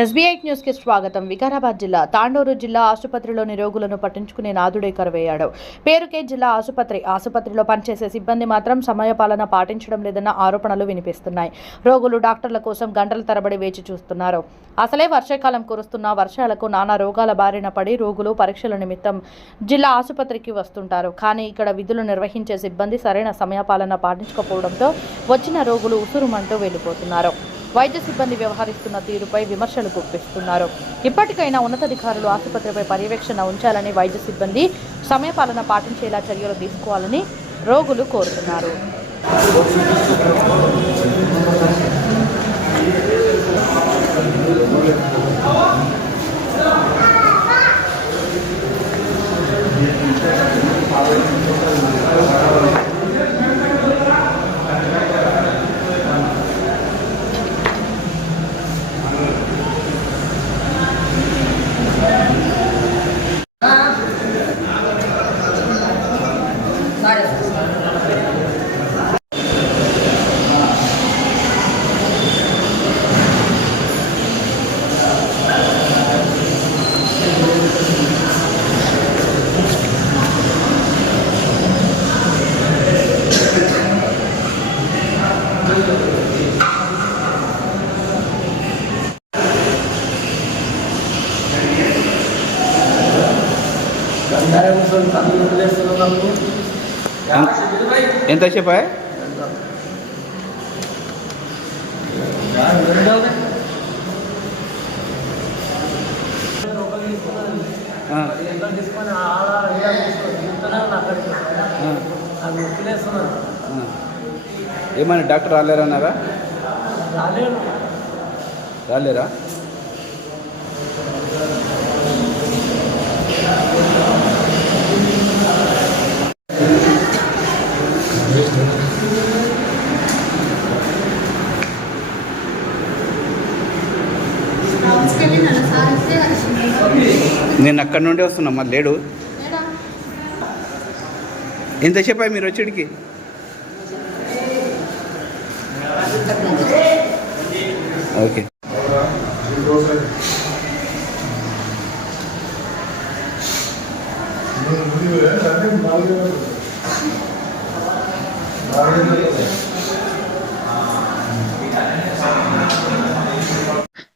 SBI news కి స్వాగతం. వికారాబాద్ జిల్లా తాండూరు జిల్లా ఆసుపత్రిలోని రోగులను పట్టించుకునే నాదుడే కరువయ్యాడు. పేరుకే జిల్లా ఆసుపత్రిలో పనిచేసే సిబ్బంది మాత్రం సమయపాలన పాటించడం లేదన్న ఆరోపణలు వినిపిస్తున్నాయి. రోగులు డాక్టర్ల కోసం గంటల తరబడి వేచి చూస్తున్నారు. అసలే వర్షాకాలం కురుస్తున్న వర్షాలకు నానా రోగాల బారిన పడి రోగులు పరీక్షల నిమిత్తం జిల్లా ఆసుపత్రికి వస్తుంటారు. కానీ ఇక్కడ విధులు నిర్వహించే సిబ్బంది సరైన సమయపాలన పాటించకపోవడంతో వచ్చిన రోగులు ఉసురుమంటూ వెళ్లిపోతున్నారు. వైద్య సిబ్బంది వ్యవహరిస్తున్న తీరుపై విమర్శలు గుప్పిస్తున్నారు. ఇప్పటికైనా ఉన్నతాధికారులు ఆసుపత్రిపై పర్యవేక్షణ ఉంచాలని, వైద్య సిబ్బంది సమయపాలన పాటించేలా చర్యలు తీసుకోవాలని రోగులు కోరుతున్నారు. ఎంత చెప్పా ఏమన్నా డాక్టర్ రాలేరన్నారా? రాలేరా? నేను అక్కడి నుండి వస్తున్నా, మరి లేడు. ఎంత చెప్పాయి మీరు వచ్చేటికి? ఓకే.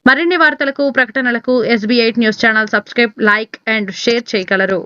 మరిన్ని వార్తలకు ప్రకటనలకు SBI news channel subscribe, like and share చేయగలరు.